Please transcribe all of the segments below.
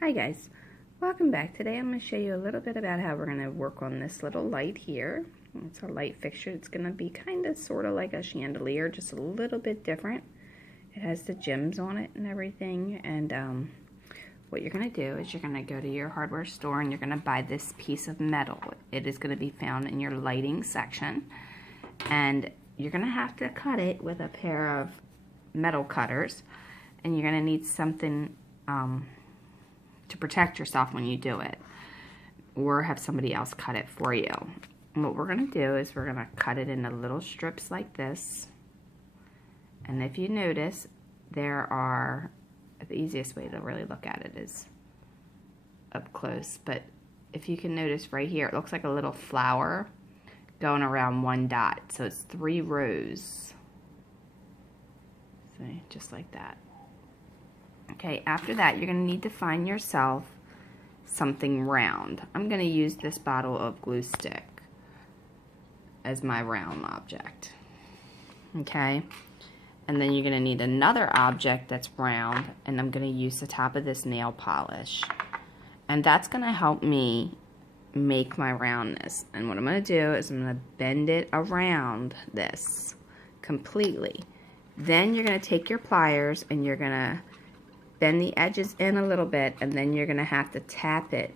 Hi guys, welcome back. Today I'm going to show you a little bit about how we're going to work on this little light here. It's a light fixture. It's going to be kind of sort of like a chandelier, just a little bit different. It has the gems on it and everything, and what you're going to do is you're going to go to your hardware store and you're going to buy this piece of metal. It is going to be found in your lighting section, and you're going to have to cut it with a pair of metal cutters, and you're going to need something to protect yourself when you do it, or have somebody else cut it for you. And what we're going to do is we're going to cut it into little strips like this. And if you notice, there are, the easiest way to really look at it is up close, but if you can notice right here, it looks like a little flower going around one dot. So it's 3 rows. See, just like that. Okay, after that, you're going to need to find yourself something round. I'm going to use this bottle of glue stick as my round object. Okay, and then you're going to need another object that's round, and I'm going to use the top of this nail polish. And that's going to help me make my roundness. And what I'm going to do is I'm going to bend it around this completely. Then you're going to take your pliers and you're going to bend the edges in a little bit, and then you're going to have to tap it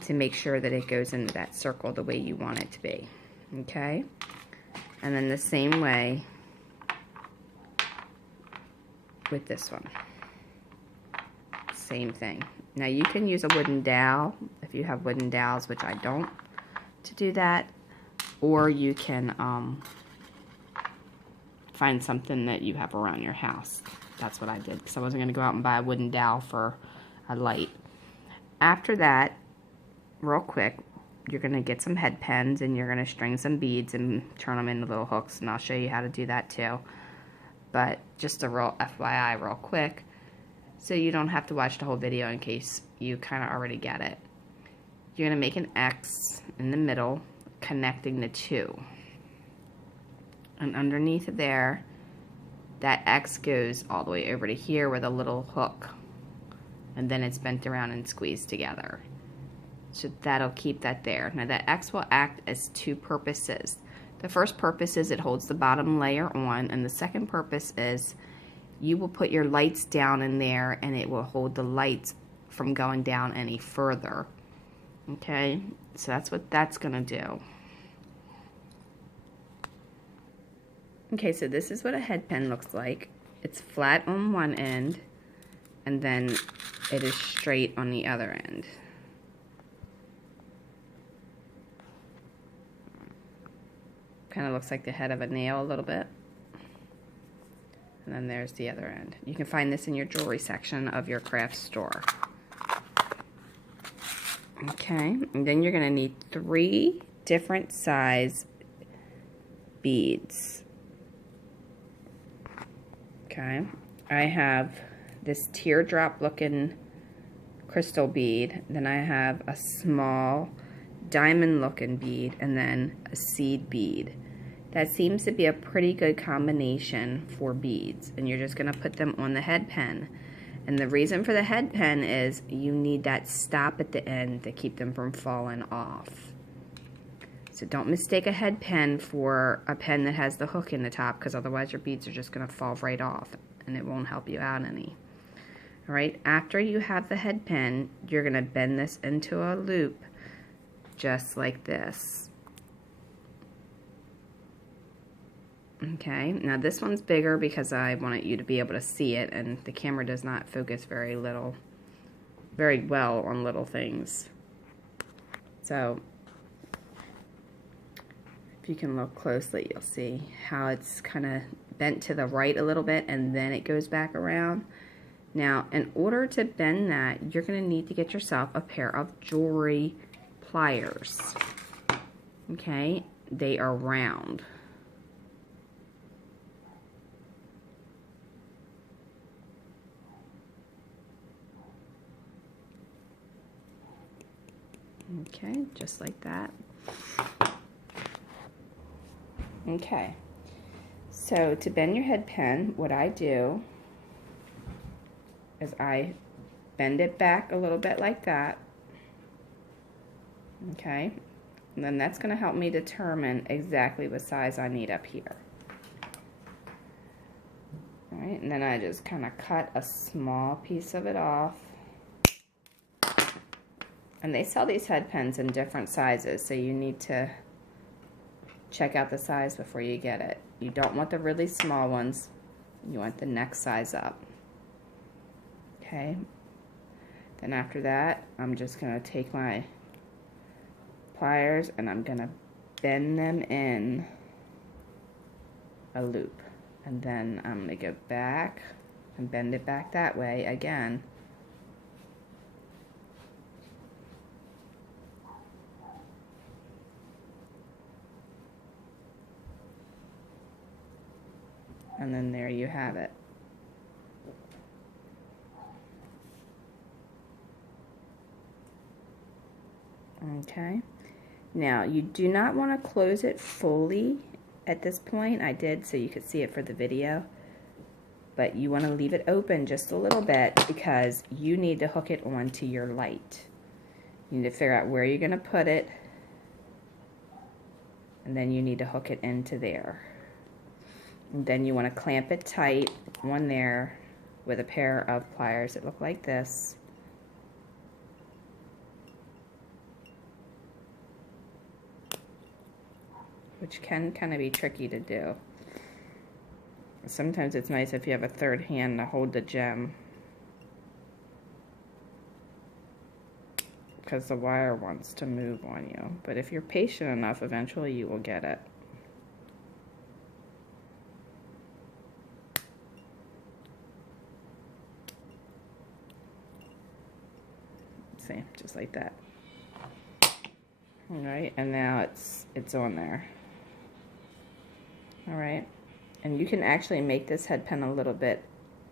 to make sure that it goes into that circle the way you want it to be. Okay? And then the same way with this one. Same thing. Now you can use a wooden dowel if you have wooden dowels, which I don't, to do that, or you can find something that you have around your house. That's what I did, because I wasn't going to go out and buy a wooden dowel for a light. After that, real quick, you're going to get some head pens and you're going to string some beads and turn them into little hooks, and I'll show you how to do that too. But just a real FYI real quick, so you don't have to watch the whole video in case you kind of already get it. You're going to make an X in the middle, connecting the two. And underneath there, that X goes all the way over to here with a little hook, and then it's bent around and squeezed together. So that'll keep that there. Now that X will act as 2 purposes. The first purpose is it holds the bottom layer on, and the second purpose is you will put your lights down in there and it will hold the lights from going down any further. Okay, so that's what that's gonna do. Okay, so this is what a head pen looks like. It's flat on one end, and then it is straight on the other end. Kind of looks like the head of a nail a little bit. And then there's the other end. You can find this in your jewelry section of your craft store. Okay, and then you're going to need 3 different size beads. Okay, I have this teardrop looking crystal bead, then I have a small diamond looking bead, and then a seed bead. That seems to be a pretty good combination for beads, and you're just going to put them on the head pen. And the reason for the head pen is you need that stop at the end to keep them from falling off. So don't mistake a head pen for a pen that has the hook in the top, because otherwise your beads are just going to fall right off and it won't help you out any. Alright, after you have the head pen, you're going to bend this into a loop just like this. Okay, now this one's bigger because I wanted you to be able to see it, and the camera does not focus very well on little things. So if you can look closely, you'll see how it's kind of bent to the right a little bit and then it goes back around. Now, in order to bend that, you're going to need to get yourself a pair of jewelry pliers. Okay, they are round. Okay, just like that. Okay, so to bend your head pen, what I do is I bend it back a little bit like that. Okay, and then that's going to help me determine exactly what size I need up here. All right, and then I just kind of cut a small piece of it off. And they sell these head pens in different sizes, so you need to check out the size before you get it. You don't want the really small ones. You want the next size up. Okay. Then after that, I'm just going to take my pliers and I'm going to bend them in a loop. And then I'm going to go back and bend it back that way again. And then there you have it. Okay. Now, you do not want to close it fully at this point. I did so you could see it for the video. But you want to leave it open just a little bit because you need to hook it onto your light. You need to figure out where you're going to put it. And then you need to hook it into there. And then you want to clamp it tight on there with a pair of pliers that look like this. Which can kind of be tricky to do. Sometimes it's nice if you have a third hand to hold the gem, because the wire wants to move on you. But if you're patient enough, eventually you will get it. See, just like that. All right, and now it's on there. All right, and you can actually make this head pen a little bit,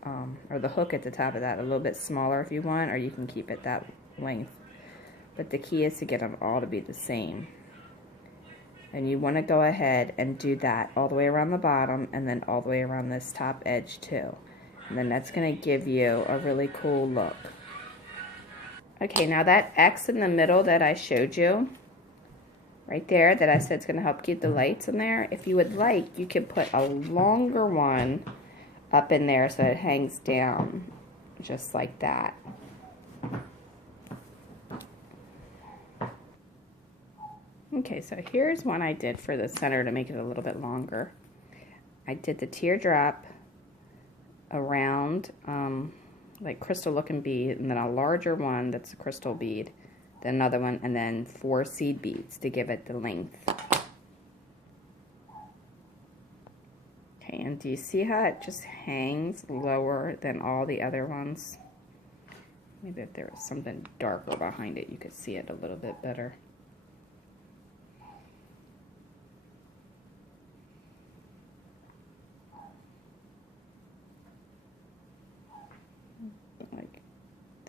or the hook at the top of that a little bit smaller if you want, or you can keep it that length. But the key is to get them all to be the same. And you want to go ahead and do that all the way around the bottom and then all the way around this top edge too. And then that's going to give you a really cool look. Okay, now that X in the middle that I showed you, right there, that I said it's going to help keep the lights in there, if you would like, you can put a longer one up in there so it hangs down just like that. Okay, so here's one I did for the center to make it a little bit longer. I did the teardrop around like crystal looking bead, and then a larger one that's a crystal bead, then another one, and then 4 seed beads to give it the length. Okay, and do you see how it just hangs lower than all the other ones? Maybe if there was something darker behind it, you could see it a little bit better.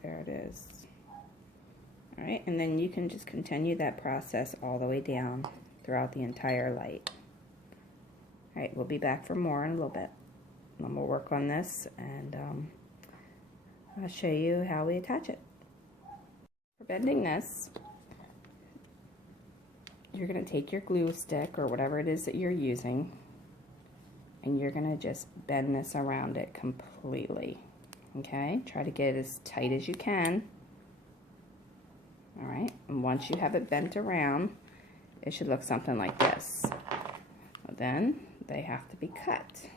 There it is. All right, and then you can just continue that process all the way down throughout the entire light. All right, we'll be back for more in a little bit. And then we'll work on this, and I'll show you how we attach it. For bending this, you're going to take your glue stick or whatever it is that you're using, and you're going to just bend this around it completely. Okay, try to get it as tight as you can. All right, and once you have it bent around, it should look something like this. Well, then they have to be cut.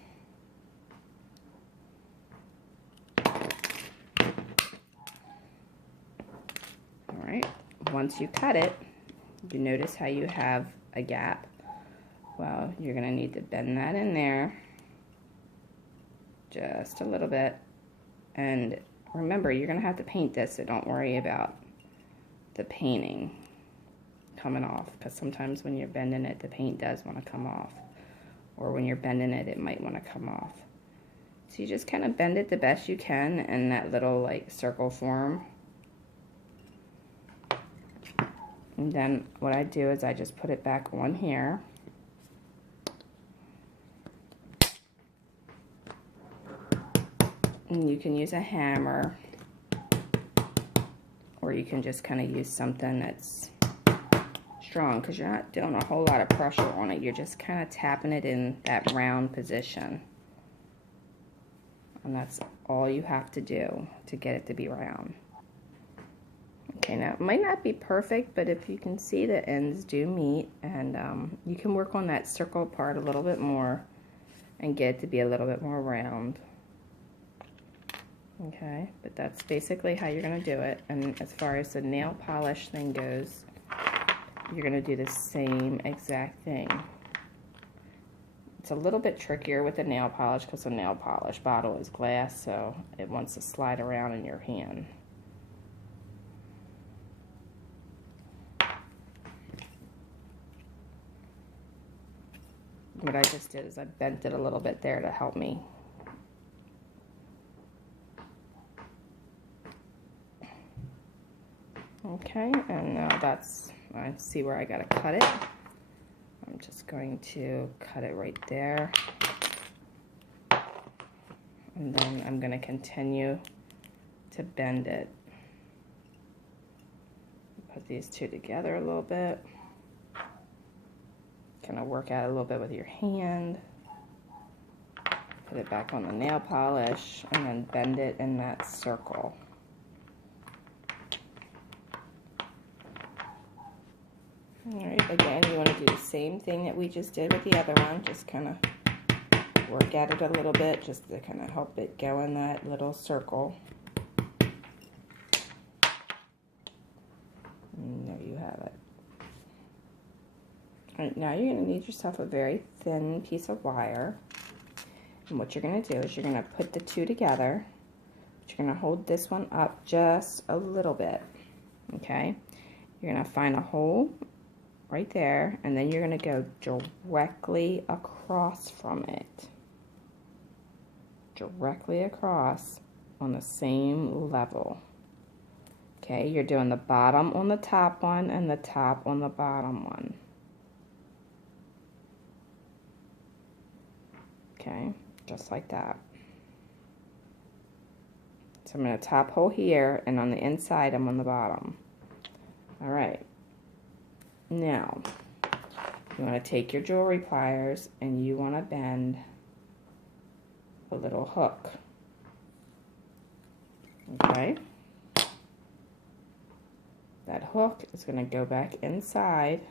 All right, once you cut it, you notice how you have a gap. Well, you're going to need to bend that in there just a little bit. And remember, you're going to have to paint this, so don't worry about the painting coming off, because sometimes when you're bending it, the paint does want to come off. Or when you're bending it, it might want to come off. So you just kind of bend it the best you can in that little like circle form. And then what I do is I just put it back on here. And you can use a hammer or you can just kind of use something that's strong, because you're not doing a whole lot of pressure on it. You're just kind of tapping it in that round position. And that's all you have to do to get it to be round. Okay, now it might not be perfect, but if you can see the ends do meet, and you can work on that circle part a little bit more and get it to be a little bit more round. Okay, but that's basically how you're going to do it. And as far as the nail polish thing goes, you're going to do the same exact thing. It's a little bit trickier with the nail polish because the nail polish bottle is glass, so it wants to slide around in your hand. What I just did is I bent it a little bit there to help me. Okay, and now I see where I gotta cut it. I'm just going to cut it right there. And then I'm gonna continue to bend it. Put these two together a little bit. Kind of work out a little bit with your hand. Put it back on the nail polish and then bend it in that circle. Alright, again, you want to do the same thing that we just did with the other one. Just kind of work at it a little bit just to kind of help it go in that little circle. And there you have it. Alright, now you're going to need yourself a very thin piece of wire. And what you're going to do is you're going to put the two together. But you're going to hold this one up just a little bit. Okay? You're going to find a hole right there, and then you're going to go directly across from it. Directly across on the same level. Okay, you're doing the bottom on the top one and the top on the bottom one. Okay, just like that. So I'm going to top hole here, and on the inside I'm on the bottom. Alright. Now, you want to take your jewelry pliers and you want to bend a little hook. Okay? That hook is going to go back inside,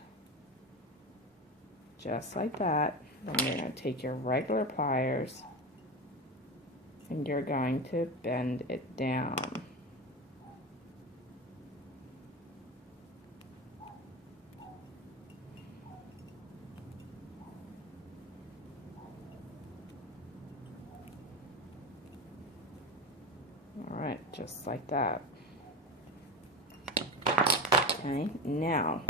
just like that. Then you're going to take your regular pliers and you're going to bend it down. Alright, just like that. Okay, now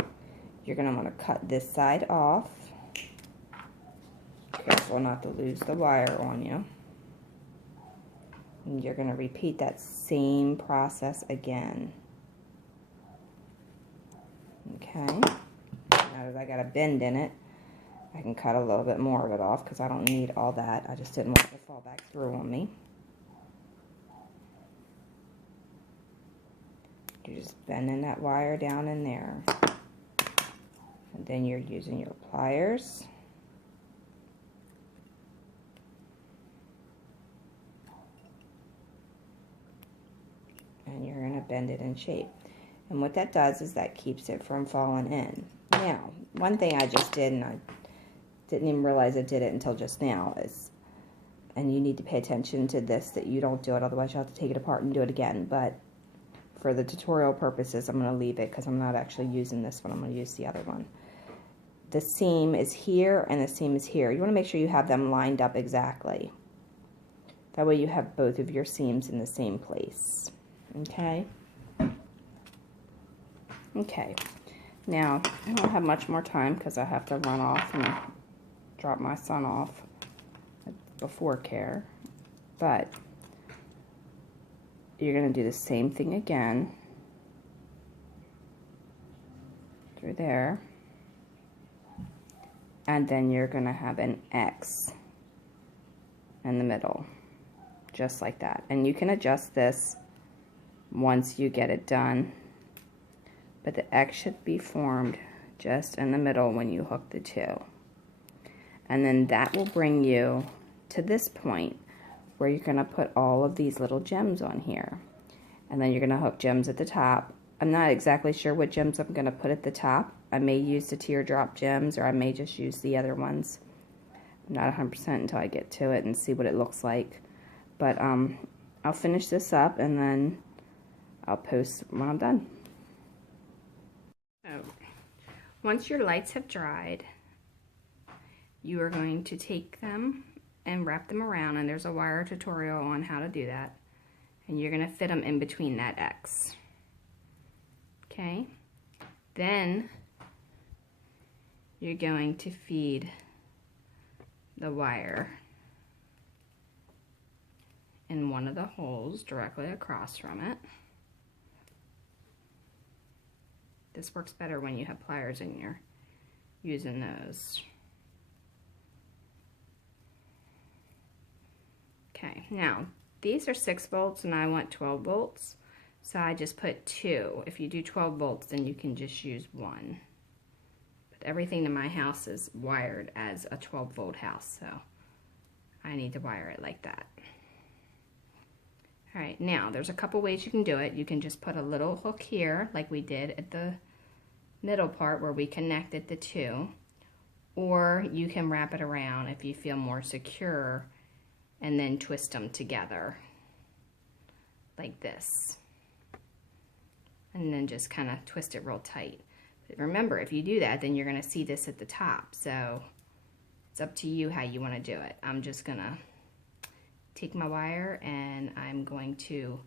you're going to want to cut this side off. Careful not to lose the wire on you. And you're going to repeat that same process again. Okay, now that I got a bend in it, I can cut a little bit more of it off because I don't need all that. I just didn't want it to fall back through on me. You're just bending that wire down in there. And then you're using your pliers. And you're going to bend it in shape. And what that does is that keeps it from falling in. Now, one thing I just did, and I didn't even realize I did it until just now, is, and you need to pay attention to this, that you don't do it, otherwise you'll have to take it apart and do it again. But for the tutorial purposes, I'm going to leave it because I'm not actually using this one. I'm going to use the other one. The seam is here and the seam is here. You want to make sure you have them lined up exactly. That way you have both of your seams in the same place. Okay? Okay. Now, I don't have much more time because I have to run off and drop my son off before care. But you're going to do the same thing again through there, and then you're going to have an X in the middle, just like that. And you can adjust this once you get it done but the X should be formed just in the middle when you hook the two. And then that will bring you to this point where you're going to put all of these little gems on here. And then you're going to hook gems at the top. I'm not exactly sure what gems I'm going to put at the top. I may use the teardrop gems, or I may just use the other ones. I'm not 100% until I get to it and see what it looks like. But I'll finish this up and then I'll post when I'm done. So, once your lights have dried, you are going to take them and wrap them around, and there's a wire tutorial on how to do that. And you're going to fit them in between that X. Okay? Then you're going to feed the wire in one of the holes directly across from it. This works better when you have pliers and you're using those. Okay, now these are 6 volts and I want 12 volts, so I just put 2. If you do 12 volts, then you can just use 1. But everything in my house is wired as a 12 volt house, so I need to wire it like that. All right, now there's a couple ways you can do it. You can just put a little hook here, like we did at the middle part where we connected the 2, or you can wrap it around if you feel more secure and then twist them together like this, and then just kind of twist it real tight. But remember, if you do that, then you're going to see this at the top, so it's up to you how you want to do it. I'm just going to take my wire and I'm going to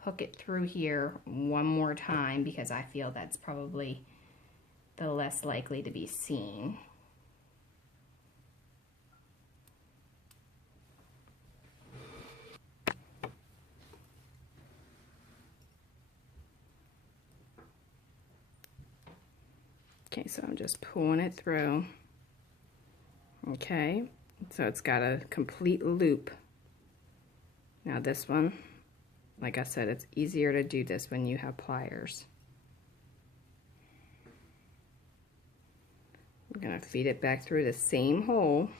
hook it through here one more time because I feel that's probably the less likely to be seen. Okay, so I'm just pulling it through. Okay, so it's got a complete loop. Now this one, like I said, it's easier to do this when you have pliers. I'm gonna feed it back through the same hole.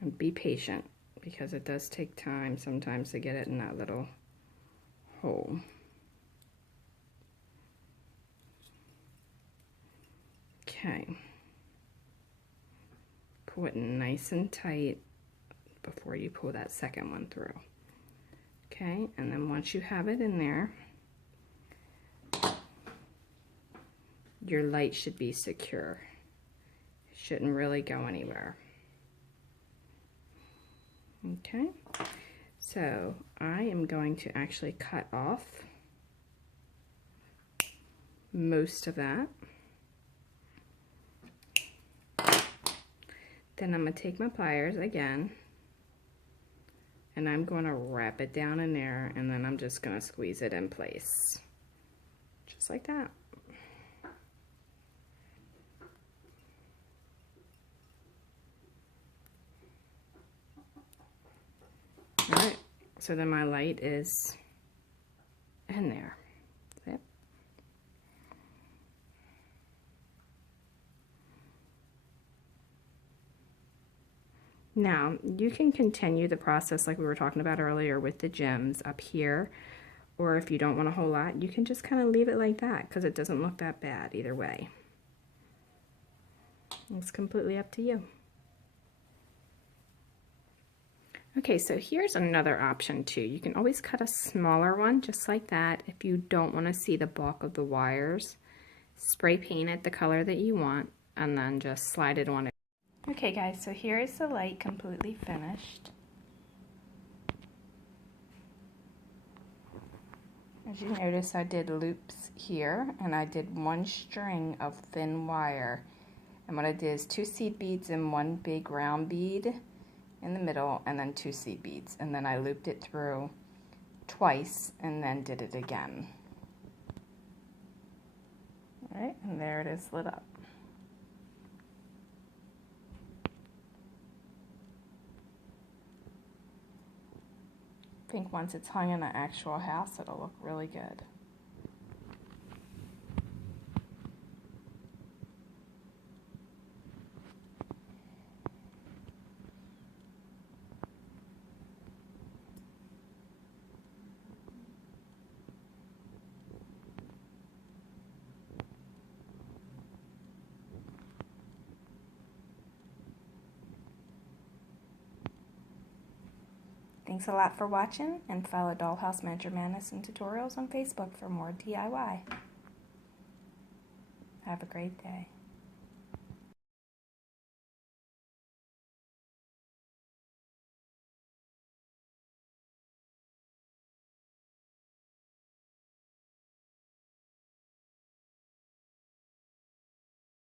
And be patient, because it does take time sometimes to get it in that little hole. Okay. Pull it nice and tight before you pull that second one through. Okay, and then once you have it in there, your light should be secure. It shouldn't really go anywhere. Okay, so I am going to actually cut off most of that. Then I'm going to take my pliers again, and I'm going to wrap it down in there, and then I'm just going to squeeze it in place. Just like that. Alright, so then my light is in there. See it? Now, you can continue the process like we were talking about earlier with the gems up here, or if you don't want a whole lot, you can just kind of leave it like that because it doesn't look that bad either way. It's completely up to you. Okay, so here's another option too. You can always cut a smaller one just like that if you don't want to see the bulk of the wires. Spray paint it the color that you want and then just slide it on it. Okay guys, so here is the light completely finished. As you notice, I did loops here and I did 1 string of thin wire. And what I did is 2 seed beads and 1 big round bead in the middle, and then 2 seed beads, and then I looped it through twice and then did it again. Alright, and there it is lit up. I think once it's hung in an actual house, it'll look really good. Thanks a lot for watching, and follow Dollhouse Miniature Madness and Tutorials on Facebook for more DIY. Have a great day.